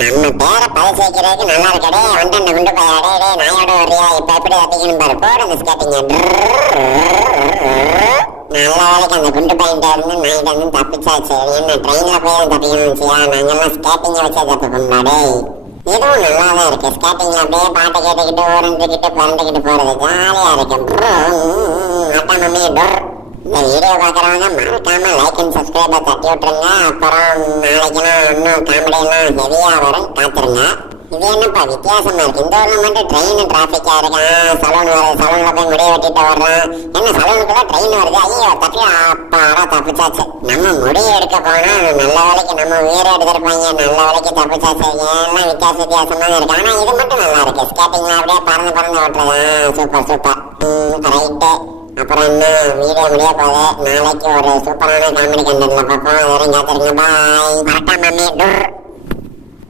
நம்ம பேரை பதிச்சு வைக்கிறதுக்கு நல்லா இருக்கடே. வந்து அந்த குண்டு பையாடே நாயோட வரியா இப்ப எப்படி தப்பிக்கணும் பாரு. போடு அந்த ஸ்கேட்டிங்க. நல்ல வேலைக்கு அந்த குண்டு பையன்ட்ட இருந்து நாயிட்ட இருந்து தப்பிச்சாச்சு. என்ன ட்ரெயின்ல போய் தப்பிக்கணும் வச்சியா? நாங்கெல்லாம் ஸ்கேட்டிங்க வச்சா தப்பிப்போம்டா. இதுவும் நல்லாதான் இருக்கு. ஸ்கேட்டிங்ல அப்படியே பாட்டை கேட்டுக்கிட்டு ஓரண்டுக்கிட்டு பரண்டுக்கிட்டு போறது ஜாலியா இருக்கு. Atta mummy door. இந்த வீடியோ பாக்குறவங்க மறக்காம லைக் அண்ட் சப்ஸ்கிரைபர் தட்டி விட்டுருங்க. அப்புறம் நாளைக்கெல்லாம் இன்னும் காமெடி எல்லாம் ஹெவியா வரும், காத்துருங்க. இது என்னப்பா வித்தியாசமா இருக்கு, இந்த ஊர்ல மட்டும் ட்ரெயின் டிராபிக்கா இருக்கான். சலூன் வருது, சலூன்ல போய் முடிய வெட்டிட்டு வர்றான். என்ன சலூனுக்குள்ள ட்ரெயின் வருது? ஐயோ தப்பி அப்பாடா தப்பிச்சாச்சு. நம்ம முடிய எடுக்க போனா நல்ல வேலைக்கு நம்ம உயிரை எடுத்திருப்பாங்க. நல்ல வேலைக்கு தப்பிச்சாச்சு. எல்லாம் வித்தியாசமா இருக்கு. ஆனா இது மட்டும் நல்லா இருக்கு. ஸ்கேட்டிங்ல அப்படியே பறந்து ஓட்டுறதான் சூப்பர் சூப்பர். ரைட்டு. அப்புறம் என்ன, வீடியோ முடிய போகுது. நாளைக்கு ஒரு சூப்பரான காமெடி கண்டென்ட்ல பார்ப்போம். அது வரைக்கும் காத்துருங்க. பாய். மறக்காம